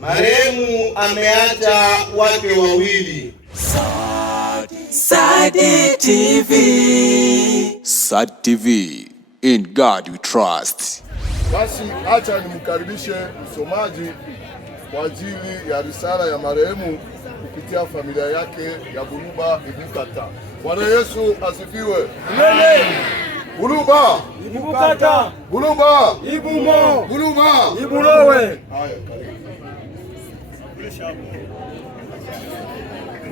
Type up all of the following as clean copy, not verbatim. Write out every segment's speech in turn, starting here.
Marehemu ameacha wake wawili. Sadi TV. Sadi TV, in God we trust. Basi acha nimkaribishe msomaji kwa ajili ya risala ya marehemu kupitia familia yake ya Buluba Ibukata. Bwana Yesu asifiwe. Amen. Buluba Ibukata. Buluba Ibumo. Buluba Ibulowe. Haya, karibu.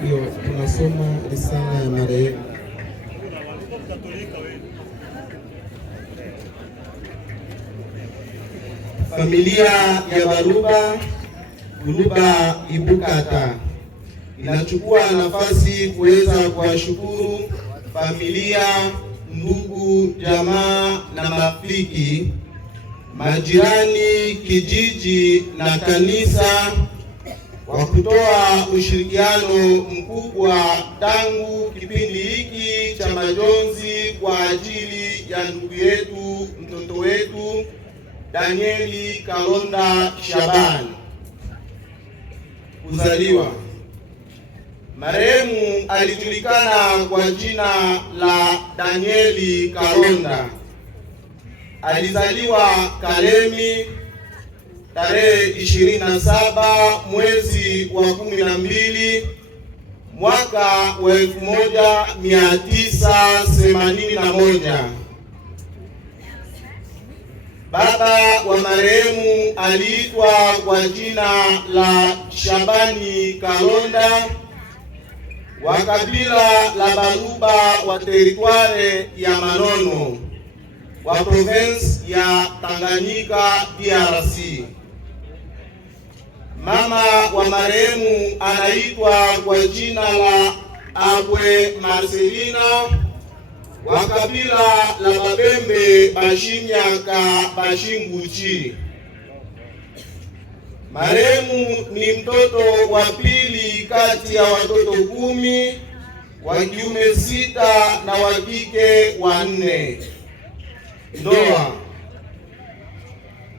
Hiyo tunasoma risala ya marehemu. Familia ya Buluba Ibukata inachukua nafasi kuweza kuwashukuru familia, ndugu, jamaa na marafiki, majirani, kijiji na kanisa kwa kutoa ushirikiano mkubwa tangu kipindi hiki cha majonzi kwa ajili ya ndugu yetu, mtoto wetu Danieli Kalonda Shaban kuzaliwa. Marehemu alijulikana kwa jina la Danieli Kalonda. Alizaliwa Kalemi tarehe 27 mwezi wa 12 mwaka wa 1981. Baba wa marehemu aliitwa kwa jina la Shabani Kalonda wa kabila la Baluba wa teritware ya Manono wa province ya Tanganyika DRC. Mama wa marehemu anaitwa kwa jina la Abwe Marcelina wa kabila la Babembe Bashimyaka Bashinguchi. Marehemu ni mtoto wa pili kati ya watoto 10, wa kiume 6 na wa kike 4. Ndoa.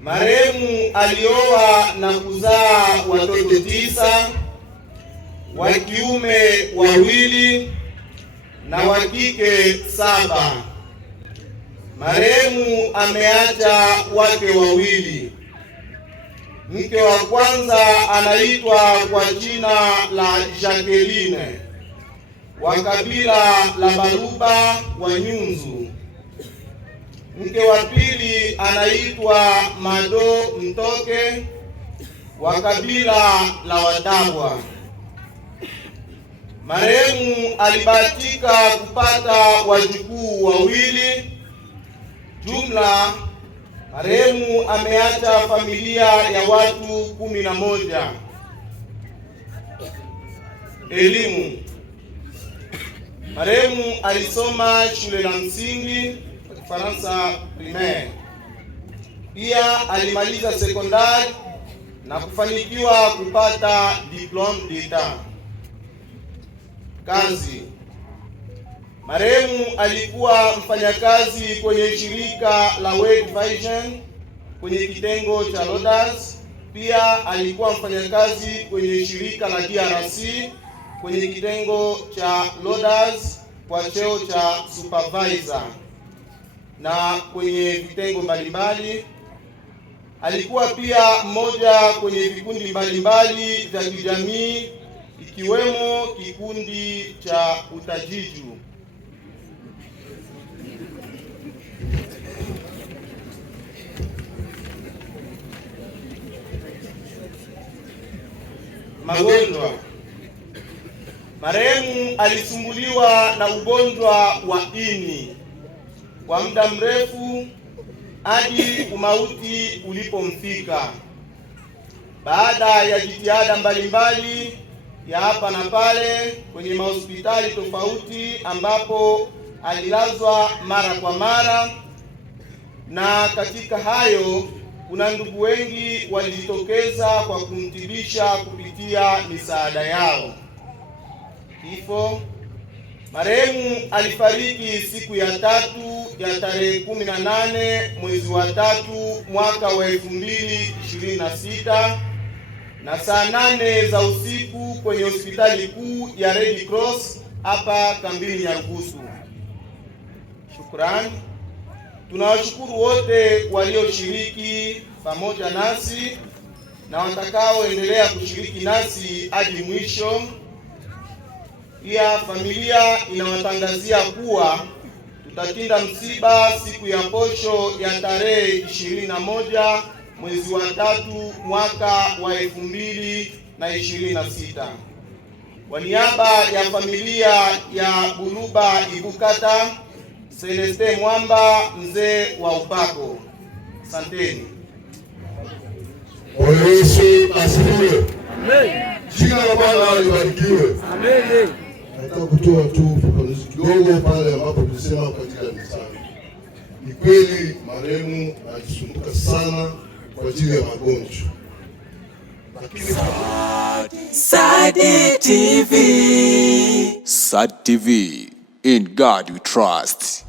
Marehemu alioa na kuzaa watoto 9, wa kiume 2 na wa kike 7. Marehemu ameacha wake wawili. Mke wa kwanza anaitwa kwa jina la Jacqueline wa kabila la Baluba wa Nyunzu. Mke wa pili anaitwa Mado Mtoke wa kabila la Wadabwa. Marehemu alibahatika kupata wajukuu wawili. Jumla marehemu ameacha familia ya watu 11. Elimu. Marehemu alisoma shule la msingi kwa Kifaransa primaire. Pia alimaliza sekondari na kufanikiwa kupata diplome d'etat. Kazi. Marehemu alikuwa mfanyakazi kwenye shirika la World Vision kwenye kitengo cha Loaders. Pia alikuwa mfanyakazi kwenye shirika la DRC kwenye kitengo cha Loaders kwa cheo cha supervisor na kwenye vitengo mbalimbali. Alikuwa pia mmoja kwenye vikundi mbalimbali vya kijamii ikiwemo kikundi cha Utajiju. Magonjwa. Marehemu alisumbuliwa na ugonjwa wa ini kwa muda mrefu hadi umauti ulipomfika. Baada ya jitihada mbalimbali ya hapa na pale kwenye mahospitali tofauti ambapo alilazwa mara kwa mara, na katika hayo kuna ndugu wengi walijitokeza kwa kumtibisha kupitia misaada yao. Kifo. Marehemu alifariki siku ya tatu ya tarehe 18 mwezi wa 3 mwaka wa 2026 na saa 8 za usiku kwenye hospitali kuu ya Red Cross hapa kambini Nyarugusu. Shukrani. Tunawashukuru wote walioshiriki pamoja nasi na watakaoendelea kushiriki nasi hadi mwisho. Pia familia inawatangazia kuwa tutatinda msiba siku ya posho ya tarehe 21 mwezi wa 3 mwaka wa 2026. Kwa niaba ya familia ya Buluba Ibukata, Celeste Mwamba, mzee wa upako. Asanteni. Bwana Yesu asifiwe. Amen. Jina la Bwana libarikiwe. Amen. Nataka kutoa tu fafanuzi kidogo pale ambapo tulisema katika mizani. Ni kweli marehemu alisumbuka sana kwa ajili ya magonjwa. Lakini Sadi TV. Sadi TV. In God we trust.